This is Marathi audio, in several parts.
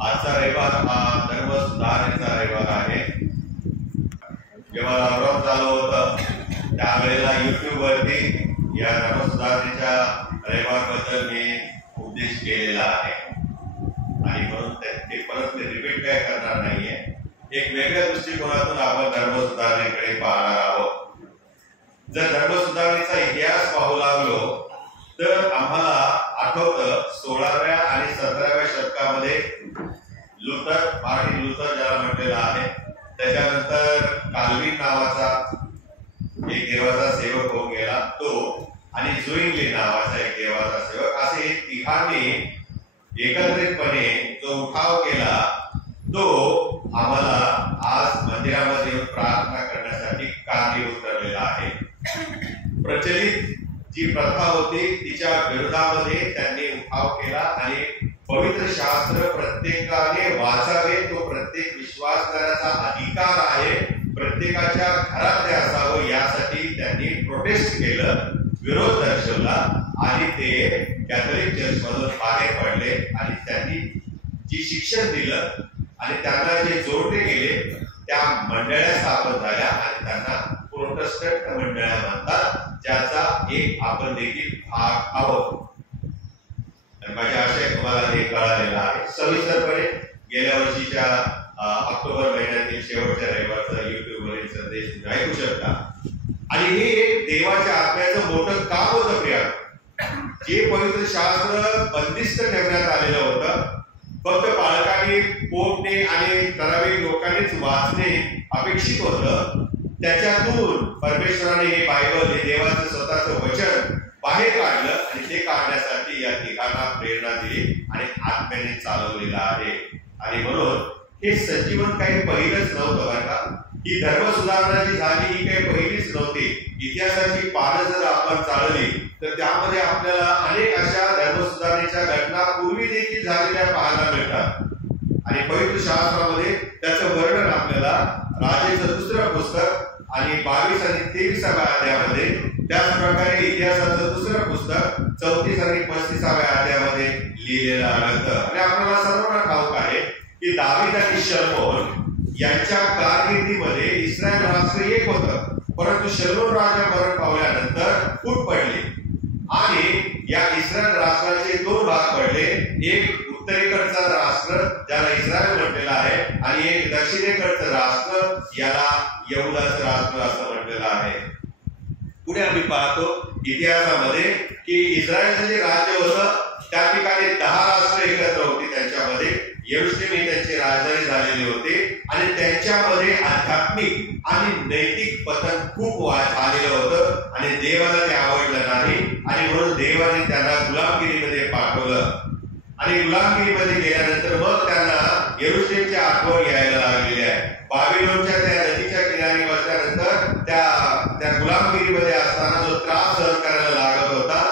आजचा रविवार हा धर्म सुधारणेचा रविवार आहे। जेव्हा लॉकडाऊन चालू होतं त्यावेळेला YouTube वरती या धर्म सुधारणेच्या रविवारबद्दल मी उपदेश केलेला आहे आणि म्हणून ते परत रिपीट काय करणार नाहीये। एक वेगळ्या दृष्टिकोनातून आपण धर्म सुधारणेकडे पाहणार आहोत। जर धर्म सुधारणेचा इतिहास पाहू लागलो तर आम्हाला आठवतं 16व्या आणि 17व्या शतकामध्ये मार्टिन लुथर ज्याला म्हटलेला आहे, त्याच्यानंतर काल्विन नावाचा एक देवाचा सेवक होऊन गेला तो, आणि झुइंगली नावाचा एक देवाचा सेवक, असे तिघांनी एकत्रितपणे जो उठाव केला तो आम्हाला आज मंदिरामध्ये येऊन प्रार्थना करण्यासाठी कारणीभूत ठरलेला आहे। प्रचलित जी प्रथा होती तिच्या विरोधामध्ये त्यांनी उठाव केला आणि पवित्र शास्त्र प्रत्येकाने वाचावे, तो प्रत्येक विश्वासणाऱ्याचा अधिकार आहे, प्रत्येकाच्या घरात ते असावं यासाठी त्यांनी प्रोटेस्ट केलं, विरोध दर्शवला आणि ते कॅथलिक चर्चमधून बाहेर पडले आणि त्यांनी जी शिक्षण दिलं आणि त्यांना जे जोडले गेले त्या मंडळ्या स्थापन झाल्या आणि त्यांना प्रोटेस्टंट मंडळ्या म्हणतात, ज्याचा एक आपण देखील भाग आहोत। माझ्या आशय तुम्हाला हे कळालेलं आहे। सविस्तरपणे गेल्या वर्षीच्या ऑक्टोबर महिन्यातील शेवटच्या रविवारचा YouTube वरील संदेश तुम्ही ऐकू शकता। आणि हे एक देवाच्या आत्म्याचं मोठं काम होतं प्रिया। जे पवित्र शास्त्र बंदिस्त ठेवण्यात आलेलं होतं, फक्त पालकांनी, पोपने आणि ठराविक लोकांनीच वाचणे अपेक्षित होतं, त्याच्यातून परमेश्वराने हे बायबल, हे देवाचं स्वतःचं वचन बाहेर काढलं आणि ते काढण्यासाठी या तिघांना प्रेरणा दिली आणि आत्म्याने चालवलेलं आहे। आणि म्हणून हे संजीवन काही पहिलंच नव्हतं बरं का। ही धर्म सुधारणा जी झाली ही काही पहिलीच नव्हती। इतिहासाची पानं जर आपण चालवली तर त्यामध्ये आपल्याला अनेक अशा धर्म सुधारणेच्या घटना पूर्वी देखील झालेल्या पाहायला मिळतात आणि पवित्र शास्त्रामध्ये त्याचं वर्णन आपल्याला राजेचं दुसरं पुस्तक आणि 22 आणि 23व्या अध्यायामध्ये, त्याचप्रकारे इतिहासाचं दुसरं पुस्तक 34 आणि 35व्या अध्यायामध्ये लिहिलेलं आढळतं। आणि आपल्याला सर्वांना ठाऊक आहे की दावीद आणि शलोमोन यांच्या कारकिर्दीमध्ये इस्रायल राष्ट्र एक होतं, परंतु शलोमोन राजा मरण पावल्यानंतर फूट पडली आणि या इस्रायल राष्ट्राचे दोन भाग पडले, एक उत्तरेकडचा राष्ट्र ज्याला इस्रायल म्हटलेला आहे आणि एक दक्षिणेकडचं राष्ट्र याला यहुदाचं राष्ट्र असं म्हटलेलं आहे। पुढे आम्ही पाहतो इतिहासामध्ये की इस्रायलचं जे राज्य होतं त्या ठिकाणी 10 राष्ट्र एकत्र होती, त्यांच्यामध्ये यरुशलेम ही त्यांची राजधानी झालेली होती आणि त्यांच्यामध्ये आध्यात्मिक आणि नैतिक पतन खूप झालेलं होतं आणि देवाला ते आवडलं नाही आणि म्हणून देवाने त्यांना गुलामगिरीमध्ये पाठवलं आणि गुलामगिरीमध्ये गेल्यानंतर मग त्यांना यरुशलेमची आठवण यायला लागलेली आहे। बाबिलोनच्या त्या नदीच्या किनारी बसल्यानंतर त्या गुलामगिरीमध्ये असताना जो त्रास सहन करायला लागत होता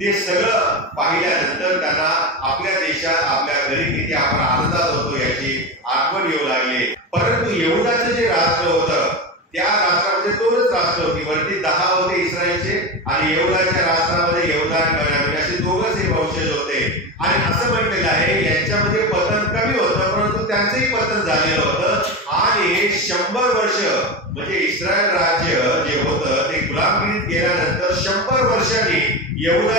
ते सगळं पाहिल्यानंतर त्यांना आपल्या देशात, आपल्या घरी किती आपण आनंदात होतो याची आठवण येऊ लागली। परंतु यहुदाचं जे राष्ट्र होतं त्या राष्ट्रामध्ये दोनच राष्ट्र होती, वरती 10 होते इस्रायलचे आणि यहुदाच्या राष्ट्रामध्ये यहुदा आणि बेन्यामीन असे दोघंच हे वंशज होते आणि असं म्हटलेलं आहे यांच्यामध्ये पतन कमी होतं परंतु त्यांचंही पतन झालेलं होतं आणि 100 वर्ष म्हणजे इस्रायल राज्य जे होतं ते गुलामगिरीत गेल्यानंतर 100 वर्षांनी यहुदा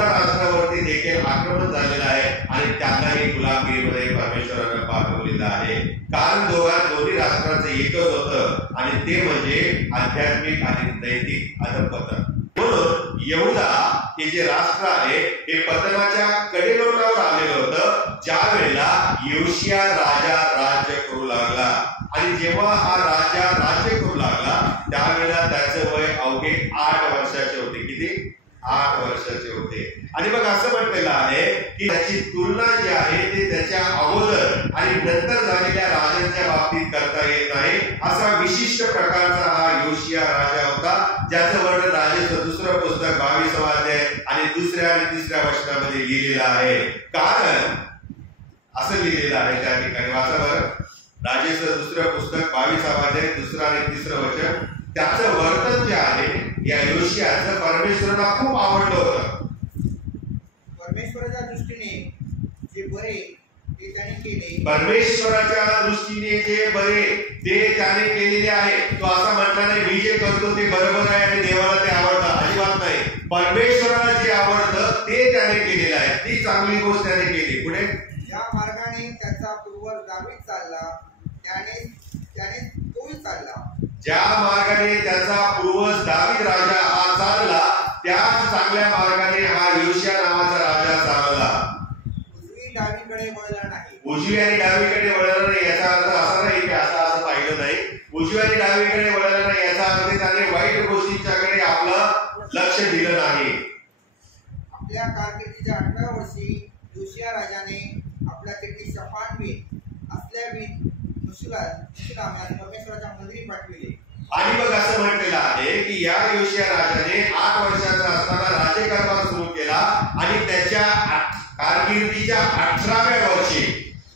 राष्ट्रावरती देखील आक्रमण झालेलं आहे आणि त्यांनाही गुलामगिरीमध्ये परमेश्वराने पाठवलेलं आहे। कारण दोन्ही राष्ट्रांचं एकच होतं आणि ते म्हणजे आध्यात्मिक आणि नैतिक अधपतन। म्हणून यहुदा हे जे राष्ट्र आहे हे पतनाच्या कडेलोटावर आलेलं होतं ज्या वेळेला योशिया राजा राज्य करू लागला आणि जेव्हा हा राजा राज्य करू लागला त्यावेळेला त्याचं वय अवघे 8 वर्षाचे होते। किती? 8 वर्षाचे होते। आणि मग असं म्हटलेलं आहे की त्याची तुलना जी आहे ते त्याच्या अगोदर आणि नंतर झालेल्या राजांच्या बाबतीत करता येत नाही। असा विशिष्ट प्रकारचा हा योशिया राजा होता ज्याचं वर्णन राजेचं दुसरं पुस्तक 22वा अध्याय आणि 2ऱ्या आणि 3ऱ्या वचनामध्ये लिहिलेलं आहे। कारण असं लिहिलेलं आहे त्या ठिकाणी, वाचा बरं, राजेचं दुसरं पुस्तक 22वा अध्याय 2रं आणि 3रं वचन, त्याचं वर्तन जे आहे या योशियाचं परमेश्वराला खूप आवडलं होतं। परमेश्वराच्या दृष्टीने जे बरे ते परमेश्वराच्या दृष्टीने जे बरे ते त्याने केलेले आहे. तो असा म्हटला नाही मी जे करतो ते बरोबर आहे आणि देवाला ते आवडतं, अजिबात नाही. परमेश्वराला जे आवडतं ते त्याने केलेलं आहे, ती चांगली गोष्ट त्याने केली. पुढे ज्या मार्गाने त्याचा पूर्वज दावीद चालला त्याने तोही चालला. ज्या मार्गाने त्याचा पूर्वज दावीद राजा हा चालला त्याच चांगल्या मार्गाने हा योशिया नावाचा राजा चालला. उजवी डावीकडे वळला नाही. उजवी आणि डावीकडे वळला नाही याचा अर्थ असा नाही की असं पाहिलं नाही. उजवी आणि डावीकडे वळला नाही याचा अर्थ त्याने वाईट गोष्टींच्याकडे आपलं लक्ष दिलं नाही. आपल्या कारकिर्दीच्या 18व्या वर्षी योशिया राजाने आपल्या चेटी शफानवीत असल्यावीत मुशुलाम परमेश्वराच्या मंदिरी पाठविले. आणि मग असं म्हटलेलं आहे की या योशिया राजाने 8 वर्षाचा असताना राज्यकारभार सुरू केला आणि त्याच्या कारकिर्दीच्या 18व्या वर्षी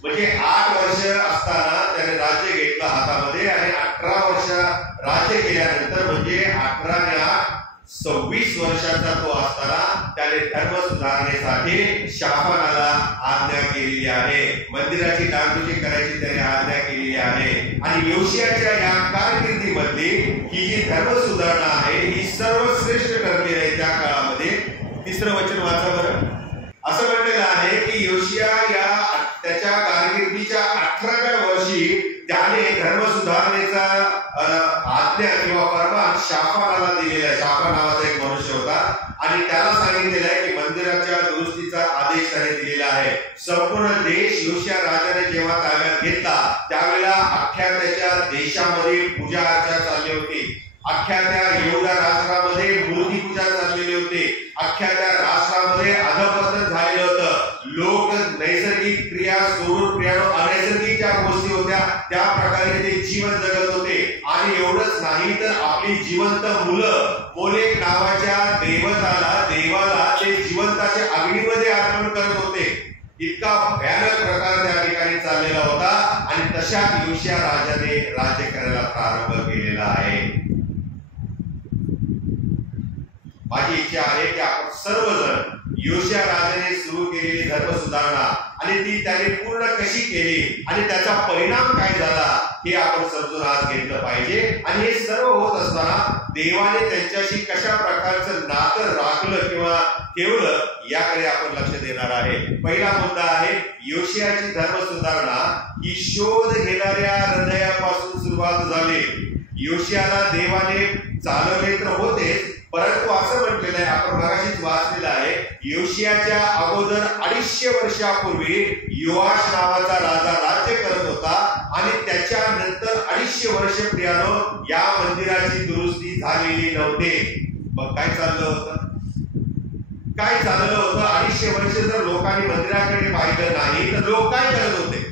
म्हणजे 8 वर्ष असताना त्याने राज्य घेतलं हातामध्ये आणि 18 वर्ष राज्य केल्यानंतर म्हणजे 18 ने 8 26 वर्षाचा तो असताना त्याने धर्म सुधारणेसाठी शाफानाला आज्ञा केलेली आहे. मंदिराची डागडुजी करायची त्याने आज्ञा केलेली आहे. आणि योशियाच्या या कारकिर्दीमधली ही जी धर्म सुधारणा आहे ही सर्वश्रेष्ठ ठरली आहे त्या काळामध्ये. 3रं वचन वाचा बरं. असं म्हटलेलं आहे की योशिया या त्याच्या कारकिर्दीच्या 18व्या वर्षी त्याने धर्म सुधारणेचा आज्ञा किंवा फरमान शाफानाला दिलेला आहे. शाफा नावाचा एक मनुष्य होता आणि त्याला सांगितलेलं आहे की मंदिराच्या दुरुस्तीचा आदेश त्याने दिलेला आहे. संपूर्ण देश योशिया राजाने जेव्हा ताब्यात घेतला त्यावेळेला अख्ख्या त्याच्या देशामध्ये पूजा अर्चा चालली होती. अख्ख्या त्या यहूदा राष्ट्रामध्ये मूर्ती पूजा चाललेली होती. अख्ख्या त्या राष्ट्रामध्ये अधपतन झालेलं होतं. लोक नैसर्गिक क्रिया सोडून अनैसर्गिक ज्या गोष्टी होत्या त्या प्रकारे ते जीवन जगत होते. आणि एवढंच नाही तर आपली जिवंत मुलं मोलेक नावाच्या देवाला ते जिवंताच्या अग्नीमध्ये अर्पण करत होते. इतका भयानक प्रकार त्या ठिकाणी चाललेला होता आणि तशाच योशिया राजाने राज्य करायला प्रारंभ केलेला आहे. माझी इच्छा आहे की आपण सर्वजण योशिया राजाने सुरू केलेली धर्म सुधारणा आणि ती त्याने पूर्ण कशी केली आणि त्याचा परिणाम काय झाला हे आपण समजून आज घेतलं पाहिजे. आणि हे सर्व होत असताना देवाने त्यांच्याशी कशा प्रकारचं नातं राखलं किंवा ठेवलं याकडे आपण लक्ष देणार आहे. पहिला मुद्दा आहे योशियाची धर्म सुधारणा ही शोध घेणाऱ्या हृदयापासून सुरुवात झाली. योशियाला देवाने चालवले तर होतेच, परंतु असं म्हटलेलं आहे आपण मगाशीच वाचलेलं आहे योशियाच्या अगोदर 250 वर्षापूर्वी योआश नावाचा राजा राज्य करत होता आणि त्याच्यानंतर 250 वर्ष प्रियानो या मंदिराची दुरुस्ती झालेली नव्हती. मग काय चाललं होतं? 250 वर्ष जर लोकांनी मंदिराकडे पाहिलं नाही तर लोक काय करत होते?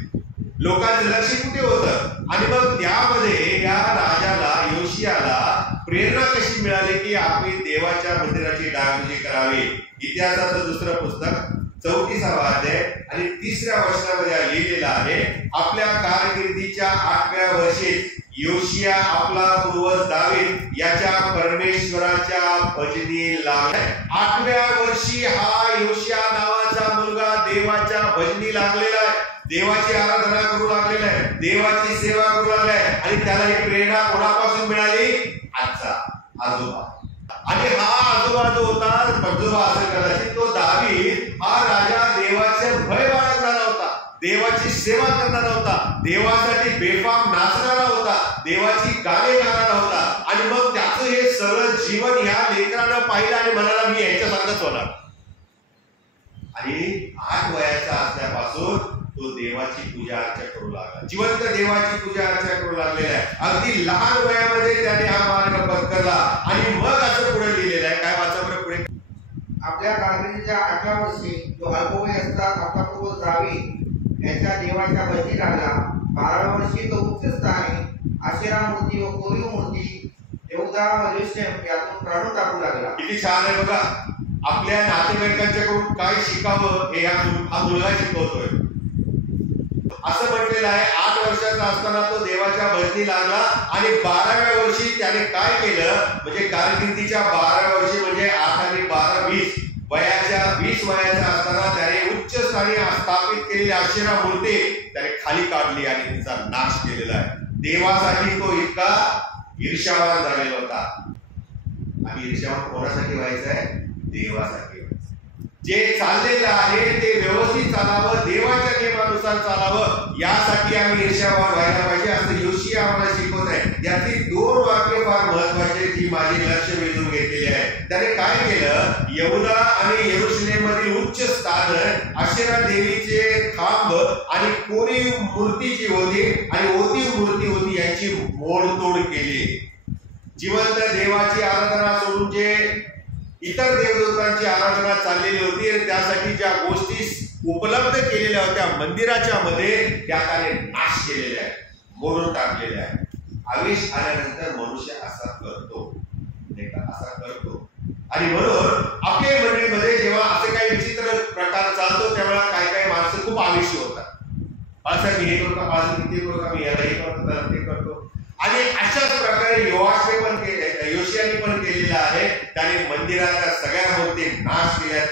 लोकांचं लक्ष कुठे होतं? आणि मग त्यामध्ये या राजाला योशियाला प्रेरणा कशी मिळाली की आपण देवाच्या मंदिराची डागडुजी करावी. इतिहासाचं 2रं पुस्तक 34वा अध्याय आणि 3ऱ्या वचनामध्ये लिहिलेलं आहे आपल्या कारकिर्दीच्या 8व्या वर्षी योशिया आपला पूर्वज दावीद याच्या परमेश्वराच्या भजनी लागला. 8व्या वर्षी हा योशिया नावाचा मुलगा देवाच्या भजनी लागलेला आहे. देवाची आराधना करू लागलेला आहे, देवाची सेवा करू लागलाय. आणि त्याला ही प्रेरणा कोणापासून मिळाली? आजचा आजोबा. आणि हा आजोबा जो होता आजोबा असेल कदाचित तो दावीद हा राजा देवाचे भय बाळगणारा होता, देवाची सेवा करणारा होता, देवासाठी बेफाम नाचणारा होता, देवाची गाणे गाणारा होता. आणि मग त्याचं हे सगळं जीवन या लेकरानं पाहिलं आणि म्हणाला मी यांच्यासारखंच होणार. आणि 8 वयाचा असल्यापासून तो देवाची पूजा अर्चा करू लागला, जिवंत देवाची पूजा अर्चा करू लागलेला आहे. अगदी लहान वयामध्ये त्याने हा मार्ग पत्करला. आणि मग असं पुढे लिहिलेलं आहे, काय वाचा बरं पुढे. आपल्या कारकिर्दीच्या 8व्या वर्षी तो अल्पवयी असताना आपला पूर्वज दावीद याच्या देवाच्या भजनी लागला. 12व्या वर्षी तो उच्चस्थानी आशेरा मूर्ती व कोरीव मूर्ती यहूदा व यरूशलेम यातून काढून टाकू लागला. किती छान आहे बघा. आपल्या नातेवाईकांच्याकडून काय शिकावं हे हा मुलगा शिकवतोय. असं म्हटलेलं आहे 8 वर्षाचा असताना तो देवाच्या भजनी लागला आणि 12व्या वर्षी त्याने काय केलं म्हणजे कारकिर्दीच्या 12व्या वर्षी म्हणजे 8 आणि 12 20 वयाच्या 20 वयाचा असताना त्याने उच्च उच्चस्थानी स्थापित केलेली आशेरा मूर्ती त्याने खाली काढली आणि तिचा नाश केलेला आहे. देवासाठी तो इतका ईर्ष्यावान झालेला होता. आम्ही ईर्ष्यावान कोणासाठी व्हायचं आहे? देवासाठी व्हायचं. जे चाललेलं आहे ते व्यवस्थित चालावं, देवाच्या नियमानुसार चालावं, यासाठी आम्ही ईर्ष्यावान व्हायला पाहिजे असं योशिया आम्हाला शिकवत आहे. यातली 2 वाक्य फार महत्वाचे जी माझे लक्ष वेधून घेतलेली आहे. त्याने काय केलं? यहुदा आणि यरूशलेम मधील उच्च स्थान, आशेरा देवीचे खांब आणि कोरीव मूर्ती जी होती आणि ओतीव मूर्ती होती यांची मोडतोड केली. जिवंत देवाची आराधना सोडून जे इतर देवदेवतांची आराधना चाललेली होती आणि त्यासाठी ज्या गोष्टी उपलब्ध केलेल्या होत्या मंदिराच्या मध्ये, त्या त्याने नाश केलेल्या आहे, मोडून टाकलेल्या आहे. आवेश आल्यानंतर मनुष्य असा करतो, नाही का? असा करतो. आणि म्हणून आपल्या मंडळीमध्ये जेव्हा असे काही विचित्र प्रकार चालतो तेव्हा काही माणसं खूप आवेशी होतात. असं मी हे करू का, माझं किती करू का, मी याला हे करतो त्याला ते करतो. आणि अशाच प्रकारे योशियाने पण केलेलं आहे. त्याने मंदिराच्या सगळ्या मूर्ती नाश केल्या,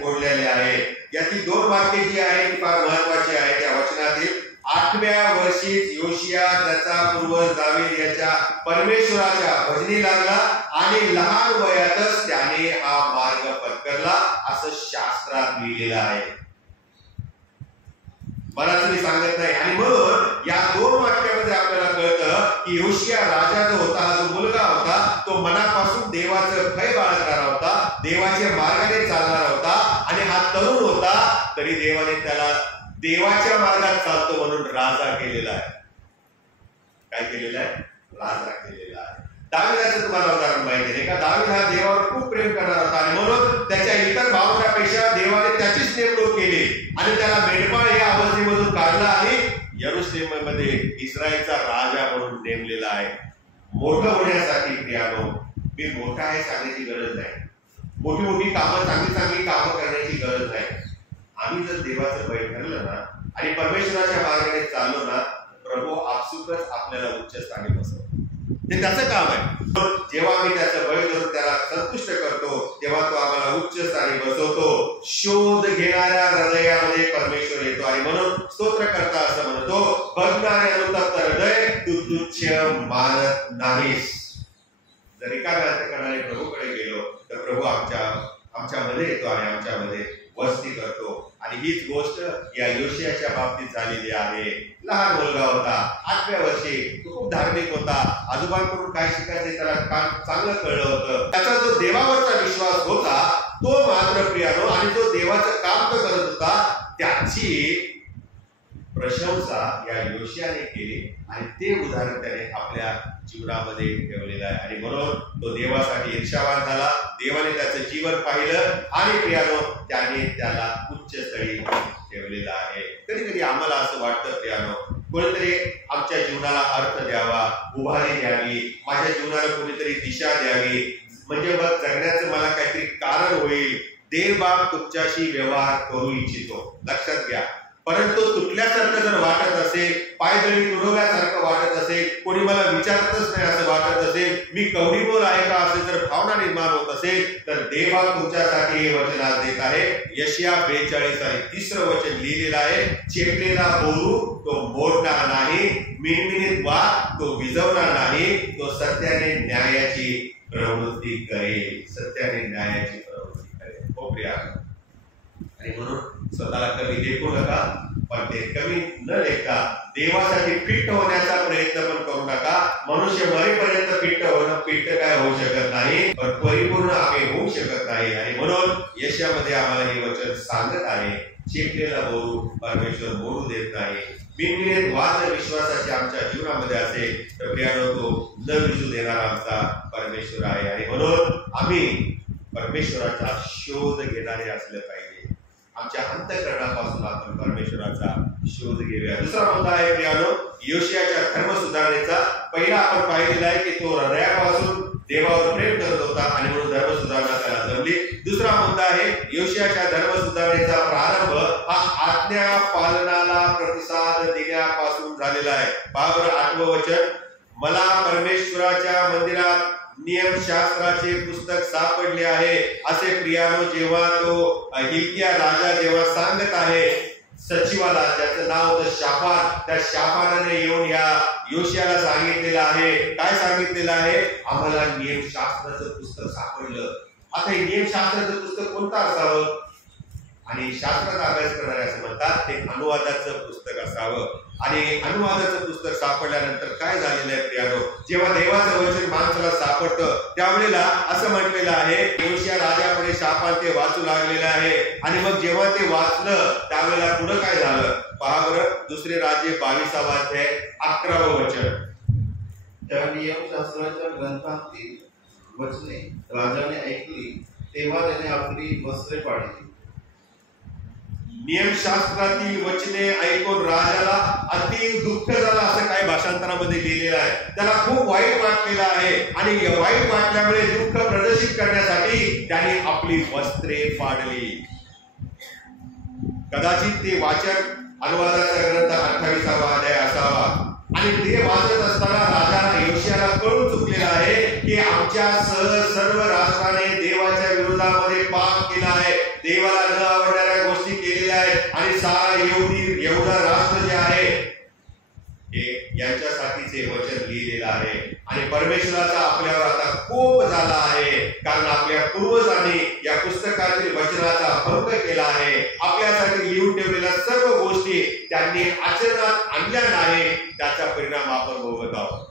तोडलेल्या आहे. याची 2 वाक्य जी आहे ती फार महत्वाची आहे. त्या वचनातील 8व्या वर्षीच योशिया त्याचा पूर्वज दावीद याच्या परमेश्वराच्या भजनी लागला आणि लहान वयातच त्याने हा मार्ग पत्करला असं शास्त्रात लिहिलेलं आहे. बराच मी सांगत नाही. आणि म्हणून या 2 वाक्यामध्ये आपल्याला कळतं की योशिया राजा जो होता, हा जो मुलगा होता, तो मनापासून देवाचं भय बाळगणारा होता, देवाच्या मार्गाने चालणारा होता. आणि हा तरुण होता तरी देवाने त्याला देवाच्या मार्गात चालतो म्हणून राजा केलेला आहे. काय केलेलं आहे? राजा केलेला आहे. दावीदाचं तुम्हाला उदाहरण माहिती आहे का? दावीद हा देवावर खूप प्रेम करणारा होता आणि म्हणून त्याच्या इतर भावनापेक्षा देवाने त्याचीच नेमणूक केली आणि त्याला मेंढपाळ या अवस्थेमधून काढला आणि यरूशलेममध्ये इस्रायलचा राजा म्हणून नेमलेला आहे. मोठं होण्यासाठी प्रियानो, मी मोठा आहे सांगण्याची गरज नाही. मोठी मोठी कामं, चांगली कामं करण्याची गरज नाही. आम्ही जर देवाचं भय धरलं ना आणि परमेश्वराच्या मार्गाने चाललो ना, प्रभू आपसुकच आपल्याला उच्च स्थानी बसवतो. ते त्याचं काम आहे. जेव्हा आम्ही त्याचं भय धरून त्याला संतुष्ट करतो तेव्हा तो आम्हाला उच्च स्थानी बसवतो. शोध घेणाऱ्या हृदयामध्ये परमेश्वर येतो आणि म्हणून स्तोत्रकर्ता असं म्हणतो, बघणारे अनुतप्त हृदय तू तुच्छ मानत नाहीस. जर एखाद्या करणारे प्रभूकडे गेलो तर प्रभू आमच्यामध्ये येतो आणि आमच्यामध्ये वस्ती करतो. आणि हीच गोष्ट या योशियाच्या बाबतीत झालेली आहे. लहान मुलगा होता, 8व्या वर्षी, तो खूप धार्मिक होता, आजोबांकडून काय शिकायचे त्याला चांगलं कळलं होतं. त्याचा जो देवावरचा विश्वास होता तो मात्र प्रियानो, आणि जो देवाचं काम तो करत होता त्याची प्रशंसा या योशियाने केली आणि ते उदाहरण त्याने आपल्या जीवनामध्ये ठेवलेलं आहे. आणि म्हणून तो देवासाठी ईर्ष्यावान झाला. देवाने त्याचं जीवन पाहिलं आणि प्रियानो त्याने त्याला उच्च स्थळी ठेवलेलं आहे. कधी कधी आम्हाला असं वाटतं प्रियानो, कोणीतरी आमच्या जीवनाला अर्थ द्यावा, उभारी द्यावी, माझ्या जीवनाला कोणीतरी दिशा द्यावी, म्हणजे मग जगण्याचं मला काहीतरी कारण होईल. देव बाप तुमच्याशी व्यवहार करू इच्छितो, लक्षात घ्या. परंतु तुटल्यासारखं जर वाटत असेल, पायदळी तुडवल्यासारखं वाटत असेल, कोणी मला विचारतच नाही असं वाटत असेल, मी कवडीमोल आहे का असे जर भावना निर्माण होत असेल, तर देवा तुमच्यासाठी हे वचन आज देत आहे. यशिया 42 आणि 3रं वचन लिहिलेलं आहे, चेपलेला बोरू तो मोडणार नाही, मिणमिणीत वाद तो विझवणार नाही, तो सत्याने न्यायाची प्रवृत्ती करेल. सत्याने न्यायाची प्रवृत्ती करेल. हो प्रिया, आणि म्हणून स्वतःला कमी देखू नका, पण ते कमी न लेखता देवासाठी फिट होण्याचा प्रयत्न पण करू नका. मनुष्य मरेपर्यंत फिट काय होऊ शकत नाही, पण परिपूर्ण आम्ही होऊ शकत नाही. आणि म्हणून यशामध्ये आम्हाला हे वचन सांगत आहे, चेपलेला बोरू परमेश्वर मोडू देत नाही. बिनबिनेत वाद विश्वासाची आमच्या जीवनामध्ये असेल तर प्रियानो तो न विजू देणारा आमचा परमेश्वर आहे. आणि म्हणून आम्ही परमेश्वराचा शोध घेणारे असले पाहिजे. आमच्या अंतःकरणापासून आपण परमेश्वराचा शोध घेऊया. दुसरा मुद्दा आहे प्रियानो, योशियाच्या धर्म सुधारणेचा. पहिला आपण पाहिलेला आहे की तो हृदयापासून देवावर प्रेम करत होता आणि म्हणून धर्म सुधारणा त्याला जमली. दुसरा मुद्दा आहे योशियाच्या धर्म सुधारणेचा प्रारंभ हा आज्ञा पालनाला प्रतिसाद देण्यापासून झालेला आहे. पहा बरं 8वं वचन, मला परमेश्वराच्या मंदिरात नियमशास्त्राचे पुस्तक सापडले आहे असे प्रियानो जेव्हा तो हिल्किया राजा जेव्हा सांगत आहे सचिवाला, ज्याचं नाव होतं शाफान, त्या शाफानाने येऊन या योशियाला सांगितलेलं आहे, काय सांगितलेलं आहे, आम्हाला नियमशास्त्राचं पुस्तक सापडलं. आता हे नियमशास्त्राचं पुस्तक कोणतं असावं? आणि शास्त्राचा अभ्यास करणारे असं म्हणतात ते अनुवादाचं पुस्तक असावं. आणि अनुवादाचं पुस्तक सापडल्यानंतर काय झालेलं आहे प्रियानो, जेव्हा देवाचं वचन माणसाला सापडतं त्यावेळेला असं म्हटलेलं आहे, योशिया राजापुढे शाफान ते वाचू लागलेलं आहे. आणि मग जेव्हा ते वाचलं त्यावेळेला पुढे काय झालं पहा बरं. दुसरे राजे 22वा अध्याय 11वं वचन. त्या नियमशास्त्राच्या ग्रंथातील वचने राजाने ऐकली तेव्हा त्याने आपली वस्त्रे फाडली. नियमशास्त्रातील वचने ऐकून राजाला अति दुःख झालं असं काही भाषांतरामध्ये लिहिलेलं आहे. त्याला खूप वाईट वाटलेलं आहे आणि वाईट वाटल्यामुळे दुःख प्रदर्शित करण्यासाठी त्याने आपली वस्त्रे फाडली. कदाचित ते वाचन अनुवादाचा ग्रंथ 28वा अध्याय असावा. आणि ते वाचत असताना राजा योशियाला कळून चुकलेला आहे की आमच्या सर्व राष्ट्राने देवाच्या विरोधामध्ये पाप केला आहे, देवाला न आवडणाऱ्या गोष्टी केलेल्या आहेत आणि सारा यहूदा राष्ट्र जे आहे हे यांच्यासाठीचे वचन लिहिलेलं आहे. आणि परमेश्वराचा आपल्यावर आता कोप झाला आहे कारण आपल्या पूर्वजांनी या पुस्तकातील वचनाचा भंग केला आहे. आपल्यासाठी लिहून ठेवलेल्या सर्व गोष्टी त्यांनी आचरणात आणल्या नाही. त्याचा परिणाम आपण भोगत आहोत.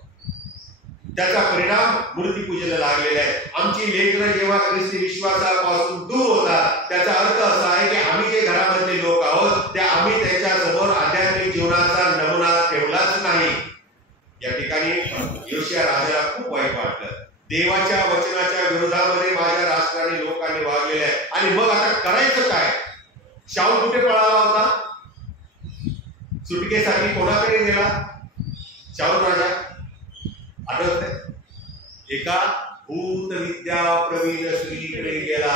त्याचा परिणाम मूर्तीपूजेला लागलेला आहे. आमची लेकरं जेव्हा ख्रिस्ती विश्वासापासून दूर होतात त्याचा अर्थ असा आहे की आम्ही जे घरामधले लोक आहोत त्या आम्ही त्यांच्या समोर आध्यात्मिक जीवनाचा नमुना ठेवलाच नाही. या ठिकाणी योशिया राजाला खूप वाईट वाटलं. देवाच्या वचनाच्या विरोधामध्ये माझ्या राष्ट्राने लोकांनी वागलेले आहे आणि मग आता करायचं काय? शाऊल कुठे पळाला होता? सुटकेसाठी कोणाकडे गेला? शाऊल राजा आठवतंय? एका भूतविद्या प्रवीण स्त्रीकडे गेला.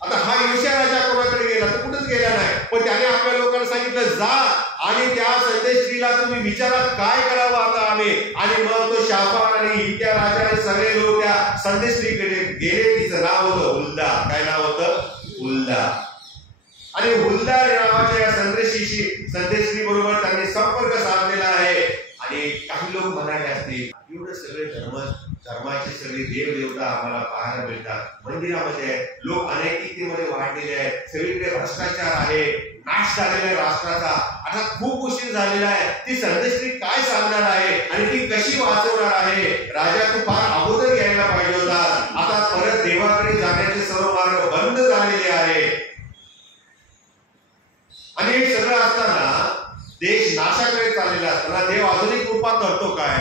आता हा योशिया राजा कोणाकडे गेला? तर कुठेच गेला नाही, पण त्याने आपल्या लोकांना सांगितलं जा आणि त्या संदेशस्त्रीला तुम्ही विचारा काय करावं आता आम्ही. आणि मग तो शाफान आणि हिल्किया राजाने सगळे लोक त्या संदेशस्त्रीकडे गेले. तिचं नाव होतं हुल्दा. काय नाव होतं? हुल्दा. आणि हुल्दा नावाच्या या संदेशस्त्री बरोबर त्यांनी संपर्क साधलेला आहे. आणि काही लोक म्हणाले असतील एवढे सगळे धर्माचे सगळे देवदेवता आम्हाला पाहायला मिळतात, मंदिरामध्ये लोक अनैतिकतेमध्ये वाढलेले आहेत, सगळीकडे भ्रष्टाचार आहे, नाश झालेला आहे राष्ट्राचा, आता खूप उशीर झालेला आहे, ती संदेशस्त्री काय सांगणार आहे आणि ती कशी वाचवणार आहे? राजा तू फार अगोदर यायला पाहिजे होता. आता परत देवाकडे जाण्याचे सर्व मार्ग बंद झालेले आहे. आणि हे सगळं असताना देश नाशाकडे चाललेला असताना देव आधुनिक रूपात करतो काय?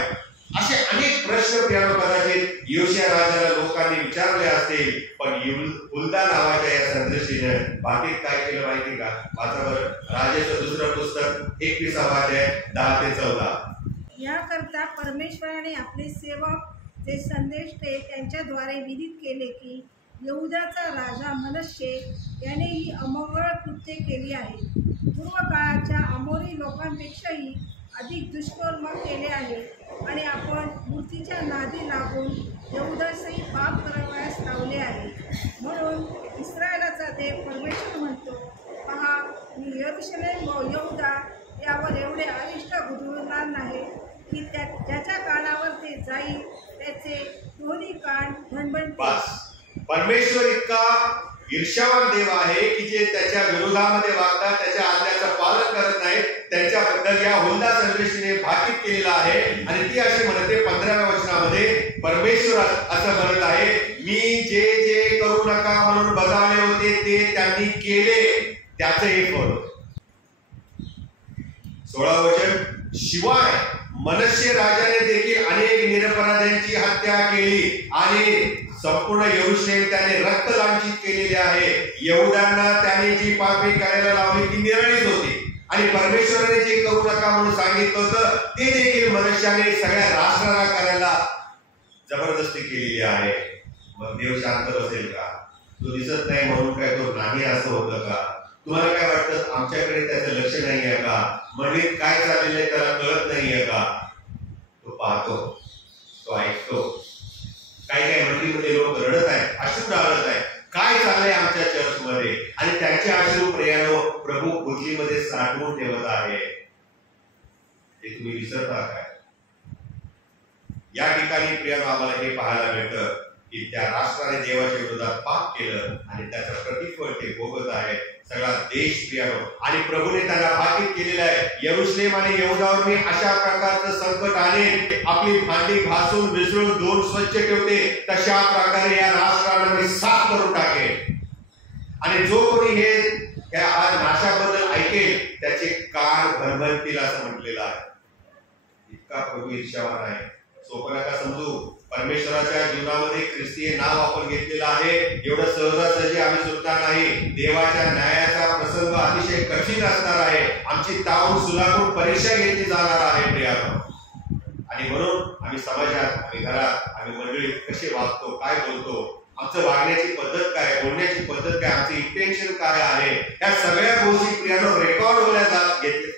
असे अनेक प्रश्न प्रियानो कदाचित योशिया राजाला लोकांनी विचारले असतील. पण हुल्दा नावाच्या या संदेशीने बाकीत काय केलं माहिती का? वाचा बरं राजाचं दुसरं पुस्तक 21वा अध्याय 10 ते 14. याकरता परमेश्वराने आपले सेवक जे संदेश ते त्यांच्याद्वारे विदित केले की यहूदाचा राजा मनश्शे याने ही अमंगळ कृत्ये केली आहेत. पूर्वकाळाच्या अमोरी लोकांपेक्षाही अधिक दुष्कर्म केले आहे आणि आपण मूर्तीच्या नादी लागून यहूदासही पाप करावयास लावले आहे. म्हणून इस्रायलाचा देव परमेश्वर म्हणतो, पहा मी यरूशलेम व यहूदा यावर एवढे अरिष्ट उधळणार नाही की ज्याच्या कानावर ते जाईल त्याचे दोन्ही कान भणभणतील. परमेश्वर इतका ईर्ष्यावान देव आहे की जे त्याच्या विरोधामध्ये वागतात, त्याच्या आज्ञाचं पालन करत नाही, त्यांच्याबद्दल या हुल्दा संदेशीने भाकीत केलेला आहे. आणि ती अशी म्हणते 15व्या वचनामध्ये परमेश्वर असं म्हणत आहे, मी जे जे करू नका म्हणून बजावले होते ते त्यांनी केले, त्याचे हे फळ. 16 वचन, शिवाय मनश्शे राजाने देखील अनेक निरपराध्यांची हत्या केली आणि संपूर्ण यरूशलेम त्याने रक्त लांछित केलेले आहे. यहूद्यांना त्याने जी पापे करायला लावली ती निराळीच होती आणि परमेश्वराने जे करू नका म्हणून सांगितलं होतं ते देखील मनुष्याने सगळ्या राष्ट्राला करायला जबरदस्ती केलेली आहे. मग देव शांत बसेल का? तो दिसत नाही म्हणून काय तो नाही असं होतं का? तुम्हाला काय वाटतं आमच्याकडे त्याचं लक्ष नाही आहे का? मंडळीत काय चाललेलं आहे त्याला कळत नाहीये का? तो पाहतो. तो ऐकतो. काही काही मंडळीमध्ये लोक रडत आहेत, अश्रू ढाळत आहेत. काय चाललंय आमच्या चर्चमध्ये, आणि त्यांचे अश्रू प्रियानो प्रभू बुद्धीमध्ये साठवून ठेवत आहे. हे तुम्ही विसरता काय? या ठिकाणी प्रियानो आम्हाला हे पाहायला मिळतं की त्या राष्ट्राने देवाच्या विरोधात पाप केलं आणि त्याचं प्रतिफळ ते भोगत आहे सगळा देश प्रियानो. आणि प्रभूने त्यांना भाकीत केलेलं आहे. यरूशलेम आणि यहूदावर मी अशा प्रकारचं संकट आणेन, आपली भांडी घासून विसळून धुवून स्वच्छ ठेवते तशा प्रकारे या राष्ट्राला मी साफ करून टाकेन. आणि जो कोणी हे नाशाबद्दल ऐकेल त्याचे कान भरभरतील असं म्हटलेलं आहे. इतका प्रभू ईर्ष्यावान आहे. सोपं नका समजू. परमेश्वराच्या जीवनामध्ये ख्रिस्तीय नाव आपण घेतलेलं आहे. एवढं सहजासहजी आम्ही सुटणार नाही. देवाच्या न्यायाचा प्रसंग अतिशय कठीण असणार आहे. आमची तावून सुलाखून परीक्षा घेतली जाणार आहे प्रियानो. आणि म्हणून आम्ही समाजात, आम्ही घरात, आम्ही मंडळीत कसे वागतो, काय बोलतो, आमचं वागण्याची पद्धत काय, बोलण्याची पद्धत काय, आमचं इंटेन्शन काय आहे, या सगळ्या गोष्टी प्रियानो रेकॉर्ड होल्या घेतले.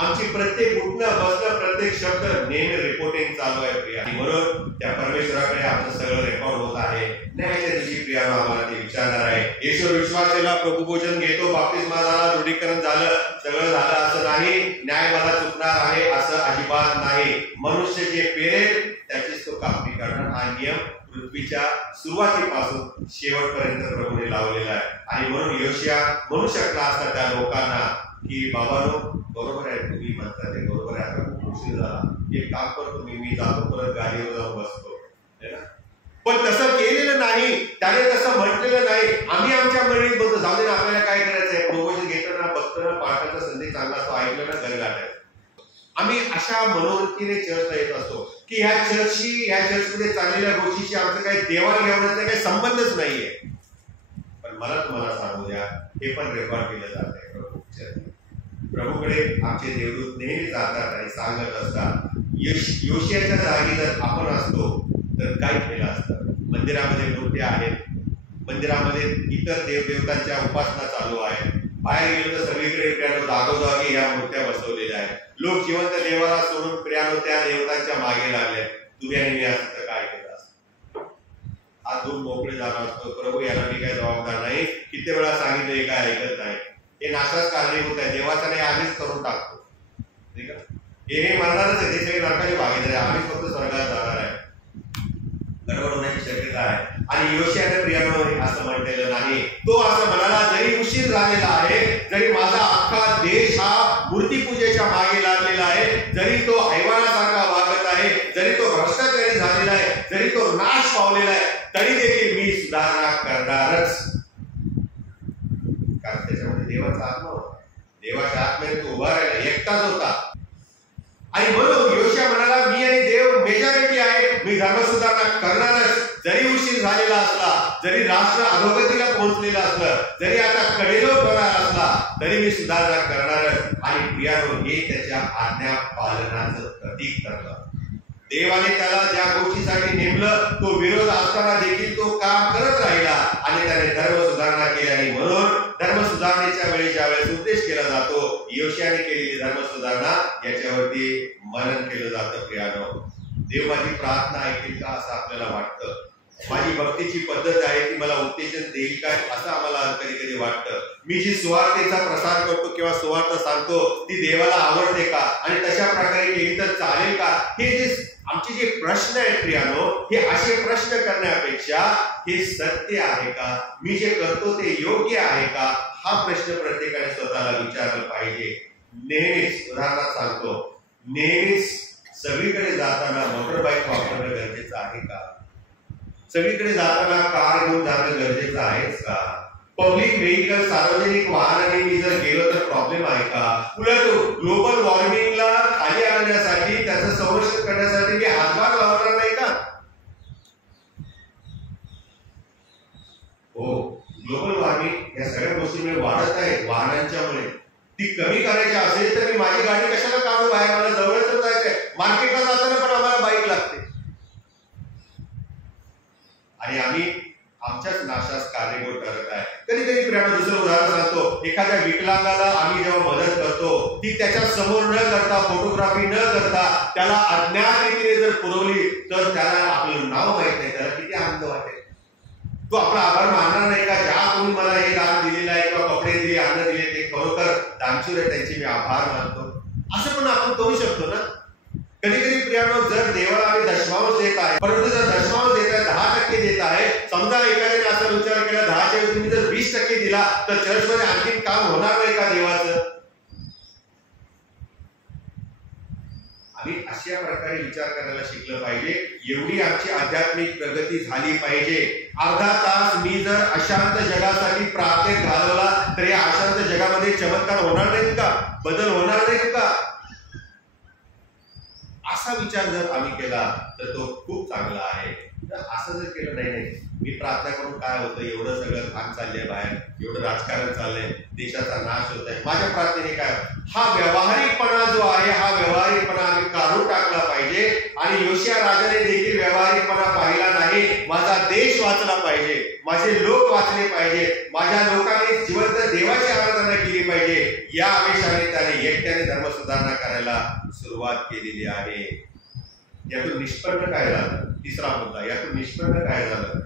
आमची प्रत्येक उठणं बसणं, प्रत्येक शब्द नेहमी रिपोर्टिंग चालू आहे प्रिया. आणि म्हणून त्या परमेश्वराकडे आमचं सगळं रेकॉर्ड होत आहे. न्यायाच्या दिवशी प्रियानो आम्हाला ते विचारणार आहे. येशूवर विश्वास केला, प्रभुभोजन घेतो, बाप्तिस्मा झाला, दृढीकरण झालं, सगळं झालं असं नाही. न्याय मला चुकणार आहे असं अजिबात नाही. मनुष्य जे पेरेल त्याचीच तो कापणी करणार. हा नियम पृथ्वीच्या सुरुवातीपासून शेवटपर्यंत प्रभूने लावलेला आहे. आणि म्हणून योशिया म्हणू शकला असता त्या लोकांना की बाबानो, बरोबर आहे तुम्ही म्हणता ते बरोबर आहे, आता खूप उशीर झाला, एक काम करतो मी जातो, परत गाडीवर जाऊन बसतो. पण तसं केलेलं नाही. त्याने तसं म्हटलेलं नाही. आम्ही आमच्या मंडळीत बोलतो जाऊ दे ना, आपल्याला काय करायचंय, प्रभूचं घेतं ना, बघतं ना, पाठाचा संदेश चांगला असतो, ऐकलं ना, घर गाठायचं. आम्ही अशा मनोवृत्तीने चर्चला येत असतो की ह्या चर्चमध्ये चाललेल्या गोष्टीशी आमचं काही देवाणघेवाणीचा काही संबंधच नाहीये. पण मला तुम्हाला सांगू द्या, हे पण रेकॉर्ड केलं जात आहे प्रभूकडे. आमचे देवदूत नेहमी जातात आणि सांगत असतात. योशियाच्या जागी जर आपण असतो तर काय केलं असतं? मंदिरामध्ये मूर्त्या आहेत, मंदिरामध्ये इतर देवदेवतांच्या उपासना चालू आहे. बाहेर गेलो तर सगळीकडे प्रियानो जागोजागी या मूर्त्या बसवलेल्या आहेत. लोक जिवंत देवाला सोडून प्रियानो त्या देवतांच्या मागे लागले. तुम्ही आणि मी असतं काय केलं असतं? आज दूर मोकळे झाला असतो. प्रभू याला मी काय जबाबदार नाही. किती वेळा सांगितलं हे काय ऐकत नाही. हे नाशाच कारणीभूत आहे. देवाचा नाही आम्हीच करून टाकतो. ठीक आहे, हे म्हणणारच आहे, ते सगळे नरकाचे भागीदार आहे. आम्हीच फक्त स्वर्गात जाणार आहे. गडबड होण्याची शक्यता आहे. आणि योशियाने प्रियानो असं म्हटलेलं नाही. तो असं म्हणाला, जरी उशीर झालेला आहे, जरी माझा अख्खा देश हा मूर्तीपूजेच्या मागे लागलेला आहे, जरी तो हैवानासारखा वागत आहे, जरी तो भ्रष्टाचारी झालेला आहे, जरी तो नाश पावलेला आहे, तरी देखील मी सुधारणा करणारच. कारण त्याच्यामध्ये देवाचा आत्मा होता. देवाच्या आत्म्याने तो उभा राहिला, एकटाच होता. आणि म्हणून योशिया म्हणाला, मी आणि देव मेजॉरिटी आहे, मी धर्मसुधारणा करणारच. जरी उशीर झालेला असला, जरी राष्ट्र अधोगतीला पोहोचलेलं असलं, जरी आता कडेलोट होणार असला, तरी मी सुधारणा करणारच. आणि प्रियानो, हे त्याच्या आज्ञा पालनाचं प्रतीक ठरलं. देवाने त्याला ज्या गोष्टीसाठी नेमलं, तो विरोध असताना देखील तो काम करत राहिला आणि त्याने धर्म सुधारणा केली. आणि म्हणून धर्म सुधारणेच्या वेळी ज्यावेळेस उपदेश केला जातो, योशियाने केलेली धर्म सुधारणा याच्यावरती मनन केलं जातं. प्रियानो, देव माझी प्रार्थना ऐकेल का असं आपल्याला वाटतं. माझी भक्तीची पद्धत आहे ती मला उत्तेजन देईल काय असं आम्हाला कधी कधी वाटतं. मी जी सुवार्तेचा प्रसार करतो किंवा सुवार्ता सांगतो ती देवाला आवडते का, आणि तशा प्रकारे केली तर चालेल का, हे जे आमचे जे प्रश्न आहेत प्रियानो, हे असे प्रश्न करण्यापेक्षा हे सत्य आहे का, मी जे करतो ते योग्य आहे का, हा प्रश्न प्रत्येकाने स्वतःला विचारला पाहिजे. नेहमीच उदाहरणार्थ सांगतो, नेहमीच सगळीकडे जाताना मोटरबाईक वापरणं गरजेचं आहे का? सगळीकडे जाताना कार घेऊन जाणं गरजेचं आहेच का? पब्लिक व्हेकल, सार्वजनिक वाहनाने मी जर गेलो तर प्रॉब्लेम आहे का? उलट ग्लोबल वॉर्मिंगला खाली आणण्यासाठी, त्याचं संरक्षण करण्यासाठी मी हातभार लावणार नाही का? हो, ग्लोबल वॉर्मिंग या सगळ्या गोष्टींमुळे वाढत आहे. वाहनांच्यामुळे ती कमी करायची असेल तर मी माझी गाडी कशाला काढू बाहेर? मला जवळच जायचंय. मार्केटला जाताना पण आम्हाला बाईक लागते. आणि आम्ही आमच्याच नाशास कारणीभूत ठरत आहे. कधी कधी प्रियानो दुसरं उदाहरण सांगतो, एखाद्या विकलांगाला आम्ही जेव्हा मदत करतो ती त्याच्या समोर न करता, फोटोग्राफी न करता त्याला अज्ञात रीतीने जर पुरवली तर त्याला आपलं नाव माहित नाही, त्याला किती आनंद वाटेल. तो आपला आभार मानणार नाही का, ज्या कोणी मला हे दान दिलेलं आहे किंवा कपडे दिले, अन्न दिले, ते खरोखर दानशूर आहे, त्यांचे मी आभार मानतो. असं पण आपण करू शकतो ना. कधी कधी प्रियानो जर देवाला आम्ही दशमांश देत आहे, परंतु जर दशमांश देत आहे, 10% देत आहे, समजा एखाद्याने असा विचार केला 10च्या ऐवजी तुम्ही जर 20% दिला तर चर्चमध्ये आणखी काम होणार नाही का देवाचं. आम्ही अशा प्रकारे विचार करायला शिकलं पाहिजे. एवढी आमची आध्यात्मिक प्रगती झाली पाहिजे. अर्धा तास मी जर अशांत जगासाठी प्रार्थनेत घालवला तर या अशांत जगामध्ये चमत्कार होणार नाहीत का, बदल होणार नाहीत का. असा विचार जर आम्ही केला तर तो खूप चांगला आहे. असं जर केलं नाही मी प्रार्थना करून काय होतं, एवढं सगळं घाण चाललंय बाहेर, एवढं राजकारण चाललंय, देशाचा नाश होत आहे, माझ्या प्रार्थनेने काय, हा व्यावहारिकपणा जो आहे हा व्यावहारिकपणा आम्ही काढून टाकला पाहिजे. आणि योशिया राजाने देखील व्यावहारिकपणा पाहिला नाही. माझा देश वाचला पाहिजे, माझे लोक वाचले पाहिजे, माझ्या लोकांनी जिवंत देवाची आराधना केली पाहिजे, या आवेशाने त्याने एकट्याने धर्म सुधारणा करायला सुरुवात केलेली आहे. यातून निष्पन्न काय झालं, तिसरा मुद्दा, यातून निष्पन्न काय झालं,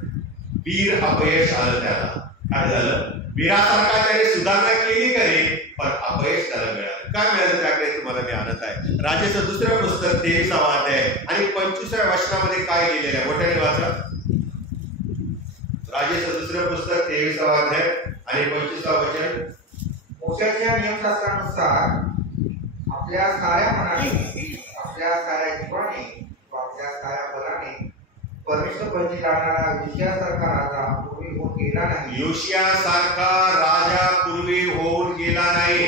वीर अपयश आलं त्याला. काय झालं, वीरासारखा त्याने सुधारणा केली खरी, पण अपयश त्याला मिळालं. काय मिळालं त्याकडे तुम्हाला मी आणत आहे. राजेचं दुसरं पुस्तक 23वा अध्याय आणि 25व्या वचनामध्ये काय लिहिलेलं आहे, मोठ्याने वाचा. राजेचं दुसरं पुस्तक 23वा अध्याय आणि 25वा वचन. मोशेच्या नियमशास्त्रानुसार आपल्या साऱ्या मनाने, आपल्या साऱ्या जीवाने, आपल्या साऱ्या बलाने परमेश्वर बंदी लागणारा योशियासारखा राजा पूर्वी होऊन गेला नाही. योशियासारखा राजा पूर्वी होऊन गेला नाही,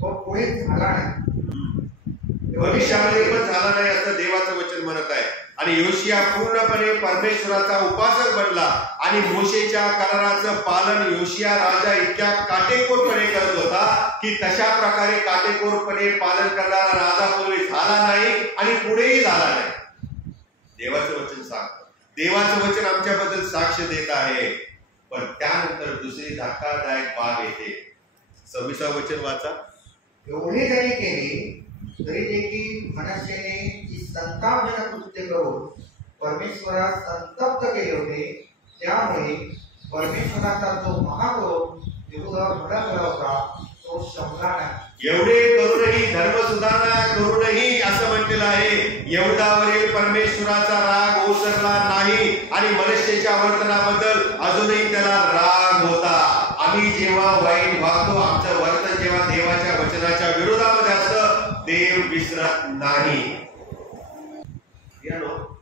तो पुढे झाला नाही, भविष्यामध्ये पण झाला नाही असं देवाचं वचन म्हणत आहे. आणि योशिया पूर्णपणे परमेश्वराचा उपासक बनला आणि मोशेच्या कराराचं पालन योशिया राजा इतक्या काटेकोरपणे करत होता की तशा प्रकारे काटेकोरपणे पालन करणारा राजा पूर्वी झाला नाही आणि पुढेही झाला नाही. देवाचं वचन सांगतं, देवाचं वचन आमच्याबद्दल साक्ष देत आहे. पण त्यानंतर दुसरी धक्कादायक बाब येते. 26वा वचन वाचा. एवढे जरी केले तरी देखील मनस्सेने जी संतापजनक कृत्य करून परमेश्वरास संतप्त केले होते, त्यामुळे परमेश्वराचा जो महाक्रोध यहूदावर भडकला होता तो शमला नाही. एवढे करूनही, धर्म सुधारणा करूनही असं म्हटलेलं आहे, यहूदावरील परमेश्वराचा राग ओसरला नाही आणि मनस्सेच्या वर्तनाबद्दल अजूनही त्याला राग होता. आम्ही जेव्हा वाईट वागतो, आमचं वर्तन जेव्हा देवाच्या वचनाच्या विरोधामध्ये असतं, देव विसरत नाही.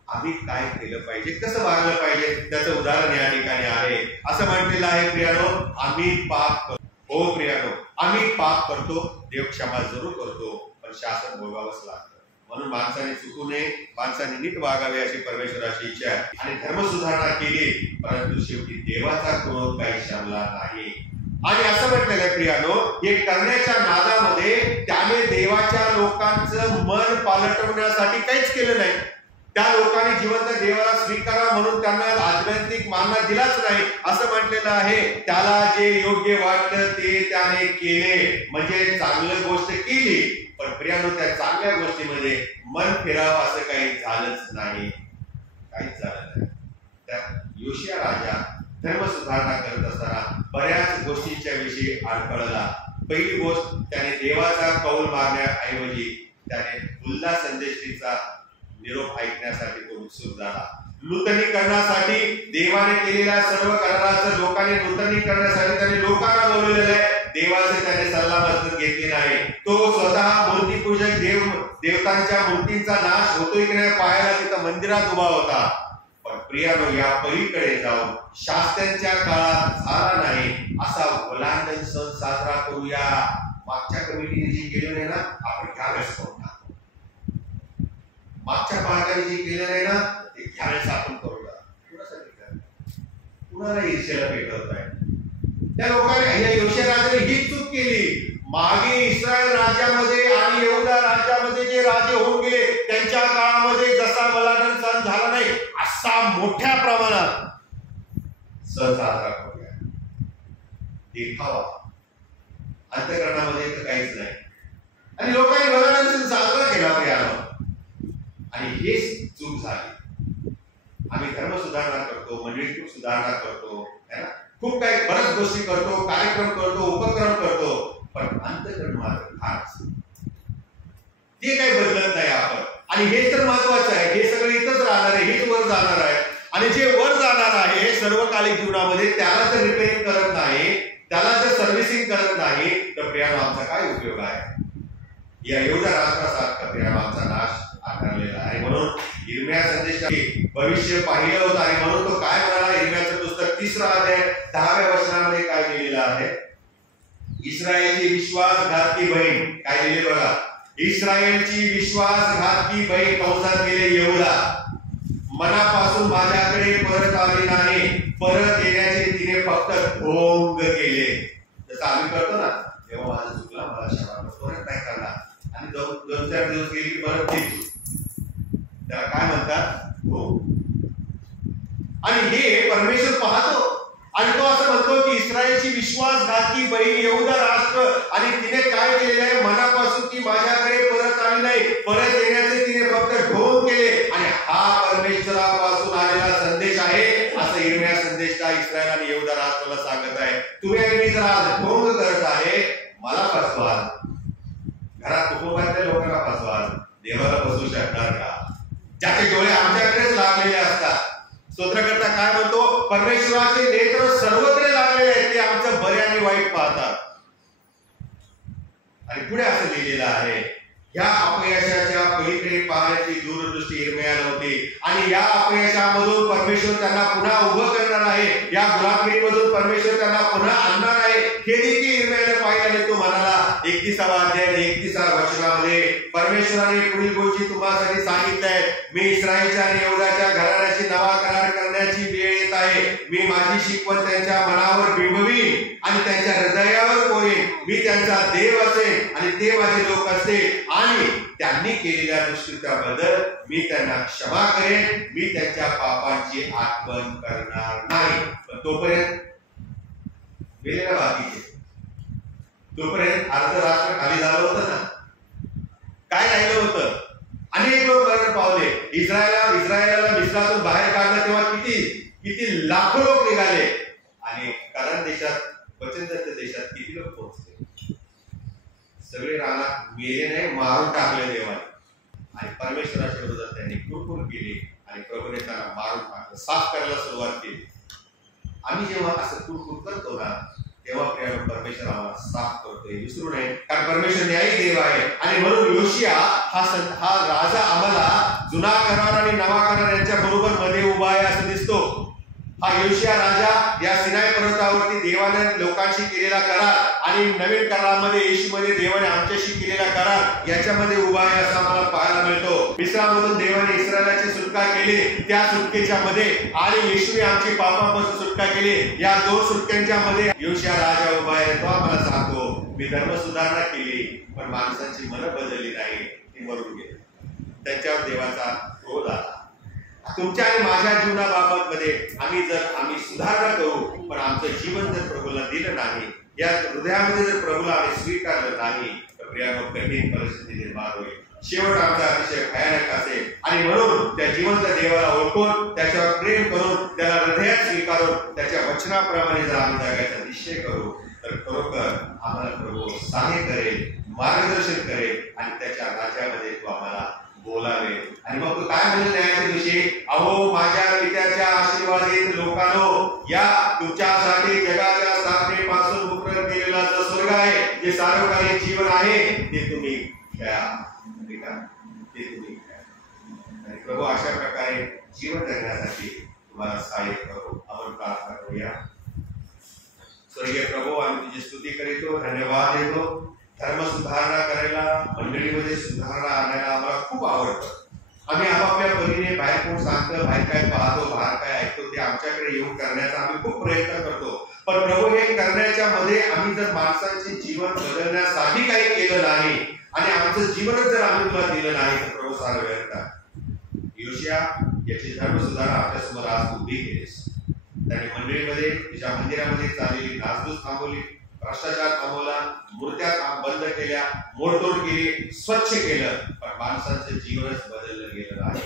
आम्ही काय केलं पाहिजे, कसं वागलं पाहिजे, त्याचं उदाहरण या ठिकाणी आहे. असं म्हटलेलं आहे प्रियानो, आम्ही पाप करतो. हो प्रियानो, आम्ही पाप करतो, देव क्षमा जरूर करतो, पण शासन भोगावंच लागतं. म्हणून माणसाने चुकू नये, माणसाने नीट वागावे अशी परमेश्वराची इच्छा आहे. आणि धर्म सुधारणा केली, परंतु शेवटी देवाचा क्रोध काही शमला नाही. आणि असं म्हटलेलं आहे प्रियानो, हे करण्याच्या नादामध्ये त्याने देवाच्या लोकांचं मन पालटवण्यासाठी काहीच केलं नाही. त्या लोकांनी जिवंत देवाला स्वीकारा म्हणून त्यांना आध्यात्मिक मानना दिलाच नाही. असं म्हटलेलं आहे, त्याला जे योग्य वाटलं ते त्याने केले, म्हणजे चांगली गोष्ट केली. पण प्रियानो, त्या चांगल्या गोष्टीमध्ये मन फिरावं असं काही झालंच नाही, काहीच झालं नाही. त्या योशिया राजा धर्म सुधारणा करत असताना बऱ्याच गोष्टींच्या विषयी अडखळला. पहिली गोष्ट, त्याने देवाचा कौल मारण्याऐवजी त्याने उल्हास संदेशीचा निरोप ऐकण्यासाठी तो उत्सुक झाला. नूतनीकरणासाठी देवाने केलेल्या सर्व कराराचं लोकांनी नूतनीकरणासाठी त्याने लोकांना बोलवलेलं आहे. देवाचे त्याने सल्ला मसलत घेतली नाही. तो स्वतः मूर्तीपूजक देवतांच्या मूर्तींचा नाश होतोय की नाही पाहायला तिथं मंदिरात उभा होता. पण प्रियानो, या पलीकडे जाऊन शास्त्रांच्या काळात झाला नाही असा ओलांडन सण साजरा करूया. मागच्या कमिटीने जे केलं नाही ना, आपण ह्यावेळेस करून टाकू. मागच्या पालकांनी जे केलं नाही ना, ते ह्यावेळेस आपण करूया. कुणाला ईर्ष्याला पेटवत आहे. त्या लोकांनी, योशिया राजाने ही चूक केली. मागे इस्रायल राज्यामध्ये आणि यहूदा राज्यामध्ये जे राजे होऊन गेले त्यांच्या काळामध्ये जसा ओलांडन सण झाला नाही, असा मोठ्या प्रमाणात सण साजरा करूया. देखावा अंतःकरणामध्ये तर काहीच नाही आणि लोकांनी बघायला साजरा केला प्रियानो. आणि हेच चूक झाली. आम्ही धर्म सुधारणा करतो, मंडळी खूप सुधारणा करतो, है ना, खूप काही बऱ्याच गोष्टी करतो, कार्यक्रम करतो, उपक्रम करतो, पण अंतःकरण मात्र फारच ते काही बदलत नाही आपण. आणि हे तर महत्वाचं आहे. हे सगळं इथंच राहणार आहे, हेच वर जाणार आहे. आणि जे वर जाणार आहे सर्वकालिक जीवनामध्ये त्याला जर रिपेअरिंग करत नाही, त्याला जर सर्व्हिसिंग करत नाही, तर प्रियानो आमचा काय उपयोग आहे? या एवढ्या राष्ट्रासारखा प्रियानो आमचा नाश आकारलेला आहे. म्हणून इर्मिया संदेशाचे भविष्य पाहिलं होतं आणि म्हणून तो काय म्हणाला? इर्मियाचं पुस्तक 3 अध्याय 10व्या वचनामध्ये काय लिहिलेलं आहे? इस्रायलची विश्वासघातकी बहीण, काय लिहिले बघा, इस्रायलची विश्वासघातकी बहीण कंसात गेले यहूदा, मनापासून माझ्याकडे परत आली नाही, परत येण्याचे तिने फक्त ढोंग केले. जसं आम्ही करतो ना, जेव्हा माझं चुकला मला क्षमा परत नाही करणार, आणि 2-4 दिवस गेली की परत तेच, त्याला काय म्हणतात? ढोंग. आणि हे परमेश्वर पाहतो आणि तो असं म्हणतो की इस्रायलची विश्वासघातकी बहीण यहूदा राष्ट्र, आणि तिने काय केलेलं आहे? मनापासून ती माझ्याकडे परत आली नाही, परत येण्याचे तिने फक्त ढोंग केले. आणि हा परमेश्वरापासून आलेला संदेश आहे असं इर्मिया संदेशा इस्रायल आणि यहूदा राष्ट्राला सांगत आहे. तुम्ही आणि मी जर आज ढोंग करत आहे, मला फसवाल, घरात कुटुंबातल्या लोकांना फसवाल, देवाला फसवू शकणार का? ज्याचे डोळे आमच्याकडेच लागलेले असतात. स्तोत्रकर्ता काय म्हणतो? परमेश्वराचे नेत्र सर्वत्र लागलेले आहेत, ते आमचं बरे आणि वाईट पाहतात. आणि पुढे असं लिहिलेलं आहे, या अपयशाच्या पलीकडे पाहण्याची दूरदृष्टी इर्मियाला होती आणि या अपयशामधून परमेश्वर त्यांना पुन्हा उभं करणार आहे, या गुलामगिरीमधून परमेश्वर त्यांना पुन्हा आणणार आहे, हे देखील इर्मियाने पाहिलं. आणि तो म्हणाला 31वा अध्याय 31व्या वचनामध्ये, परमेश्वराने पुढील गोष्टी तुम्हासाठी सांगितलंय, मी इस्रायलच्या आणि यहूदाच्या घराण्याची नवा करार करण्याची वेळ येत आहे. मी माझी शिकवण त्यांच्या मनावर बिंबवीन आणि त्यांच्या हृदयावर कोरेन. मी त्यांचा देव असेन आणि ते माझे लोक असतील. आणि त्यांनी केलेल्या दुष्कृत्याबद्दल मी त्यांना क्षमा करेन, मी त्यांच्या पापांची आठवण करणार नाही. पण तोपर्यंत वेळेला बाकी, तोपर्यंत अर्ध राष्ट्र खाली झालं होतं ना. काय राहिलं होतं? अनेक लोक मरण पावले. इस्रायलाला मिस्रातून बाहेर काढलं तेव्हा किती लाखो लोक निघाले. आणि कारण देशात, वचनदत्त देशात किती लोक पोहोचले? सगळे रानात मेले नाही, मारून टाकले देवाने. आणि परमेश्वराच्या विरोधात त्यांनी कुरकुर केली आणि प्रभूने त्यांना मारून टाकलं, साफ करायला सुरुवात केली. आम्ही जेव्हा असं कुरकुर करतो ना, तेव्हा परमेश्वर आम्हाला साफ करतोय, विसरू नये, कारण परमेश्वर न्यायी देव आहे. आणि म्हणून योशिया हा राजा आम्हाला जुना करार आणि नवा करार यांच्या बरोबर मध्ये उभा आहे असं दिसतो. हा योशिया राजा या सिनाई पर्वतावरती देवाने लोकांशी केलेला करार आणि नवीन करारामध्ये येशूमध्ये देवाने आमच्याशी केलेला करार याच्यामध्ये उभा आहे असं आम्हाला पाहायला मिळतो. मिस्रामधून देवाने इस्रायलाची सुटका केली, त्या सुटकेच्या मध्ये, आणि येशूने आमची पापापासून सुटका केली, या 2 सुटक्यांच्या मध्ये योशिया राजा उभा आहे. तो आम्हाला सांगतो, मी धर्म सुधारणा केली पण माणसांची मनं बदलली नाही, ती मरून गेली. त्यांच्यावर देवाचा क्रोध आला. तुमच्या आणि माझ्या जीवनाबाबत मध्ये आम्ही सुधारणा करू पण आमचं जीवन जर प्रभूला दिलं नाही, या हृदयामध्ये जर प्रभूला आम्ही स्वीकारलं नाही, तर प्रियानो कठीण परिस्थिती निर्माण होईल. शेवट आमचा अतिशय भयानक असेल. आणि म्हणून त्या जिवंत देवाला ओळखून, त्याच्यावर प्रेम करून, त्याला हृदयात स्वीकारून, त्याच्या वचनाप्रमाणे जर आम्ही जगायचा निश्चय करू, तर खरोखर आम्हाला प्रभू सहाय्य करेल, मार्गदर्शन करेल आणि त्याच्या राज्यामध्ये तो आम्हाला बोलावे. आणि मग तो काय म्हणतो न्यायाच्या दिवशी? अहो माझ्या पित्याच्या आशीर्वादित लोकांनो, या तुमच्यासाठी जगाच्या स्थापनेपासून मुकरर केलेला जो स्वर्ग आहे, जे सार्वकालिक जीवन आहे, ते तुम्ही घ्या, ते तुम्ही घ्या. आणि प्रभू अशा प्रकारे जीवन जगण्यासाठी तुम्हाला सहाय्य करू. आपण प्रार्थना करूया. स्वर्गीय प्रभू, आम्ही तुझी स्तुती करीतो, धन्यवाद देतो. धर्म सुधारणा करायला, मंडळीमध्ये सुधारणा आणायला आम्हाला खूप आवडतं. आम्ही आपापल्या परीने बाहेर कोण सांगतं, बाहेर काय पाहतो, बाहेर काय ऐकतो, ते आमच्याकडे येऊन करण्याचा आम्ही खूप प्रयत्न करतो. पण प्रभू, हे करण्याच्या मध्ये आम्ही जर माणसाचे जीवन बदलण्यासाठी काही केलं नाही आणि आमचं जीवनच जर आम्ही तुला दिलं नाही, तर प्रभू सारा व्यर्थ आहे. योशिया याची धर्म सुधारणा आपल्या समोर आज उभी केलीस. त्याने मंडळीमध्ये तिच्या मंदिरामध्ये चाललेली नासधूस थांबवली, भ्रष्टाचार थांबवला, मूर्त्या बंद केल्या, मोडतोड केली, स्वच्छ केलं, पण माणसाचं जीवनच बदललं गेलं नाही.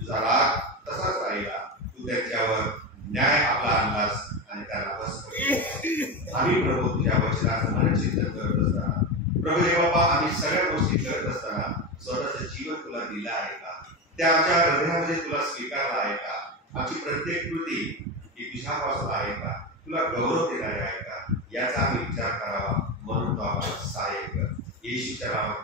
तुझा राग तसाच राहिला. तू त्यांच्यावर न्याय आपला आणलास आणि त्याला बस केलं. आम्ही प्रभू तुझ्या वचनाचं मनचिंतन करत असताना, प्रभू देव बाप्पा, आम्ही सगळ्या गोष्टी करत असताना स्वतःचं जीवन तुला दिलं आहे का? ते आमच्या हृदयामध्ये तुला स्वीकारलं आहे का? आमची प्रत्येक कृती ही तुझ्यापासून आहे का? तुला गौरव देणारी आहे का? याचा आम्ही विचार करावा, म्हणून तो आम्हाला सहाय्य कर. येशूच्या नावात